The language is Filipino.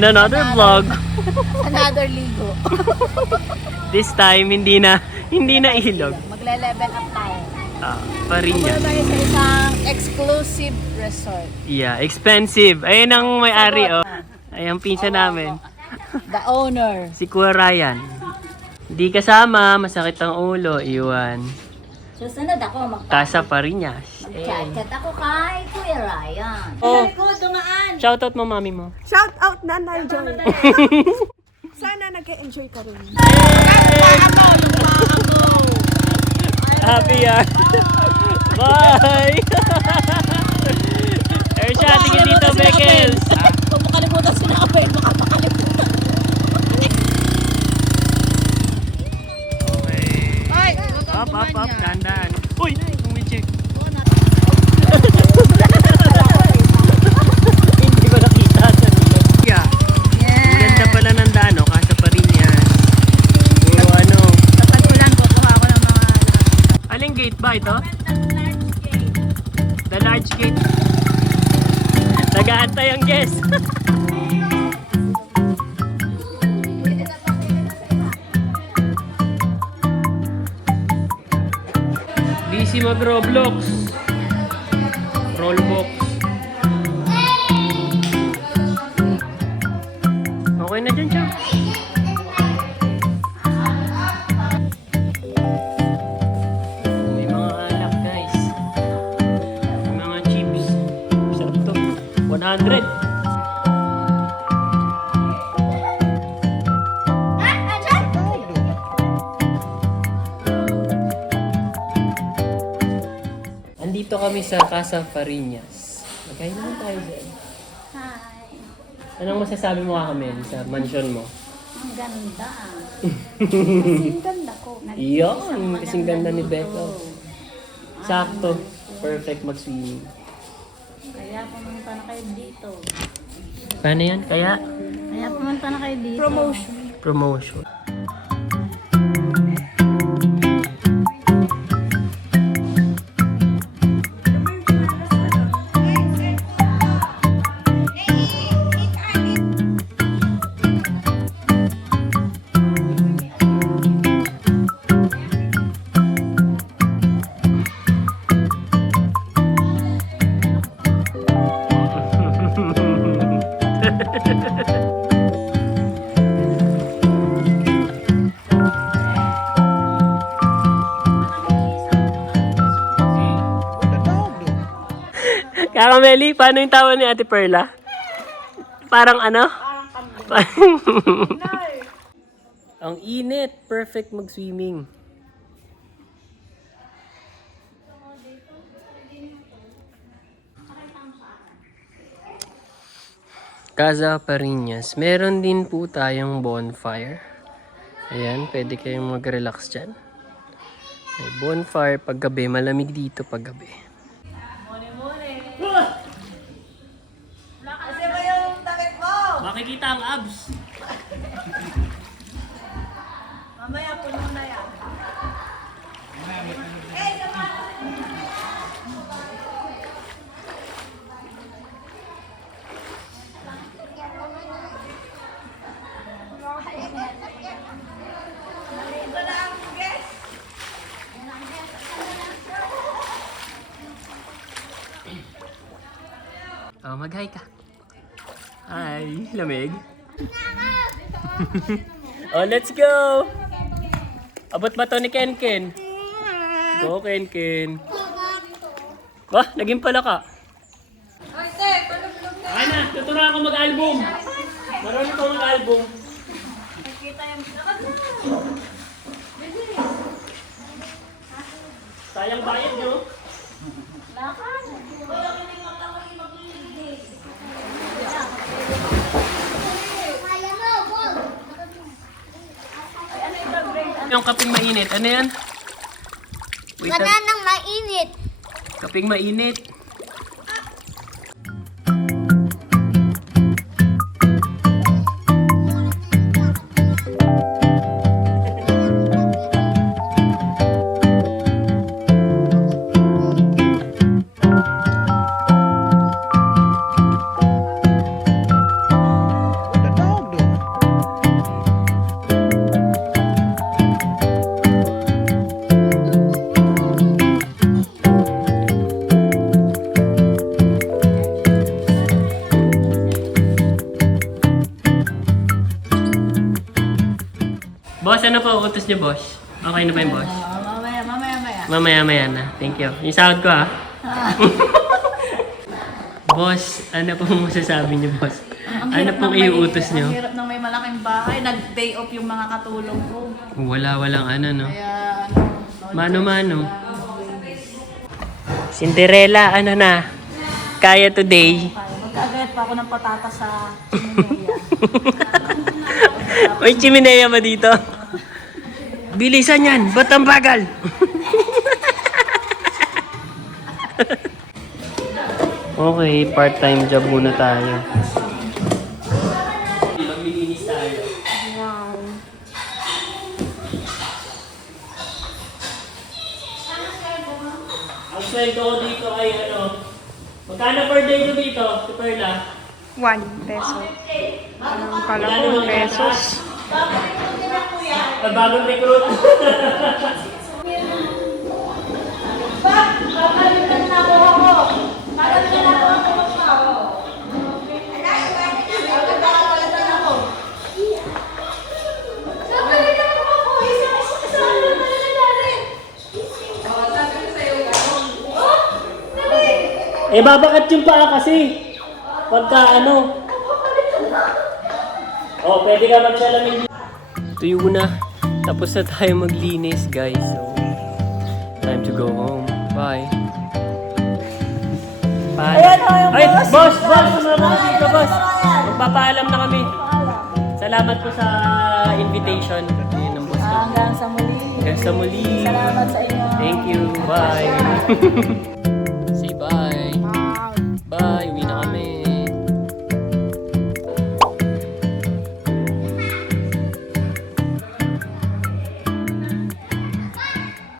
in another vlog. Another ligo. This time, hindi na ilog. Magle-level up tayo. Pupunta Parinas. tayo sa isang exclusive resort. Yeah, expensive. Ayun ang may-ari, oh. Ay, ang pinsa namin. The owner. Si Kuya Ryan. Di kasama, masakit ang ulo, iwan. Susunod ako Casa Parinas. Chat ako kay Kuya Ryan. Oh, Ko, dumaan. shoutout mo, mami mo. Shout out Nanay Joy. Sana nag-enjoy ka rin. Happy yan. Bye! Ersha, tingin dito, Beckles. Kung makalimutan sinabi, baka makalimutan. Okay. Up. Dandan. Uy! Umicheck. Hindi ko nakita sa nila. Yeah. Ganda pala ng dano, Casa Parinas. Puro ano. Kapag ulan, kukuha ko ng mga... Aling gate ba ito? The large gate. Nag-aantay ang guest. Busy mag-Roblox. Rollbox. Okay na dyan siya. May mga alak, guys. May mga chips. Sarap to. 100. Andito kami sa Casa Parinas. Magkain naman tayo dyan. Hi. Anong masasabi mo kami sa mansion mo? Ang ganda. Kasing ganda ko. Iyon, kasing ganda ni Becca. Sakto. Perfect mag-swimming. Kaya pumunta na kayo dito. Paano yan? Kaya? Kaya pumunta na kayo dito. Promotion. Kakameli, paano yung tawa ni Ate Perla? Parang ano? Ang init. Perfect mag-swimming. Casa Parinas. Meron din po tayong bonfire. Ayan, pwede kayong mag-relax dyan. May bonfire paggabi. Malamig dito paggabi. Makikita ang abs. Mamaya puno na yan. Oh, mag-hi ka. Hi, lamig. Oh, let's go! Abot ba to ni Ken? Go, Ken. Bah, naging pala ka. Ay na, tuturuan ako mag-album. Marunong ko mag-album. Sayang bayad nyo. Yung kaping mainit, ano yan? Wait, Bananang mainit. kaping mainit. ano pa utos niyo, boss? Okay na ba yung boss? Mamaya. Mamaya na. Thank you. Yung sahod ko, ha? Boss, ano pong masasabi niyo, boss? Ano pong iuutos niyo? Ang hirap ng may malaking bahay. Nag-day off yung mga katulong ko. Walang ano, no? Kaya Mano-mano. Cinderella, ano na? Kaya today. magkagayat pa ako ng patatas sa chimenea. May chimenea ba dito? Bilisan yan! Ba't ang bagal? Okay, part-time job muna tayo. Maglilinis tayo. Wow. Ang sweldo ko dito ay ano? Magkano per day ko dito? Si Perla? 1 peso. Kala ko pesos. Bagong recruit. Eh, babakat yung paa kasi. Pagka ano. Oh, pwede ka magsalamin. Tuyo na. Tapos na tayo maglinis, guys. So, time to go home. Bye. Bye. Ay, boss! Sumama ka dito, boss. Magpapaalam na kami. Salamat po sa invitation. Yun ang boss ko. Hanggang sa muli. Hanggang sa muli. Salamat sa inyo. Thank you. Bye.